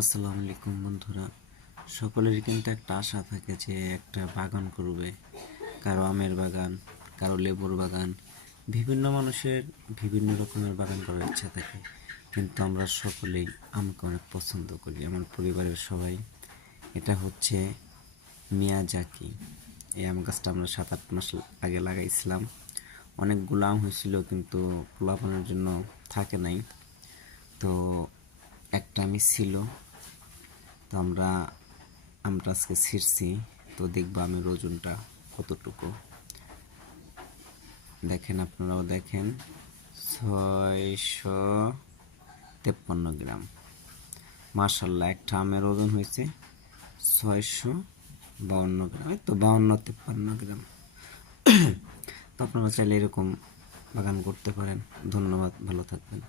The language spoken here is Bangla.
আসসালামু আলাইকুম বন্ধুরা। সকলেরই কিন্তু একটা আশা থাকে যে একটা বাগান করবে, কারো আমের বাগান, কারো লেবুর বাগান। বিভিন্ন মানুষের বিভিন্ন রকমের বাগান করার ইচ্ছা থাকে, কিন্তু আমরা সকলেই আমকে অনেক পছন্দ করি, আমার পরিবারের সবাই। এটা হচ্ছে মিয়াজাকি। এই আম গাছটা আমরা 7-8 মাস আগে লাগাইছিলাম। অনেকগুলো আম হয়েছিল, কিন্তু পোলাপানের জন্য থাকে নাই। তো একটা আমি ছিল, তো আমরা আজকে ছিঁড়ছি। তো দেখবো আমের ওজনটা কতটুকু। দেখেন, আপনারাও দেখেন, 653 গ্রাম। মাশাল্লাহ, একটা আমের ওজন হয়েছে 652 গ্রাম, এই তো 52-53 গ্রাম। তো আপনারা চাইলে এরকম বাগান করতে পারেন। ধন্যবাদ, ভালো থাকবেন।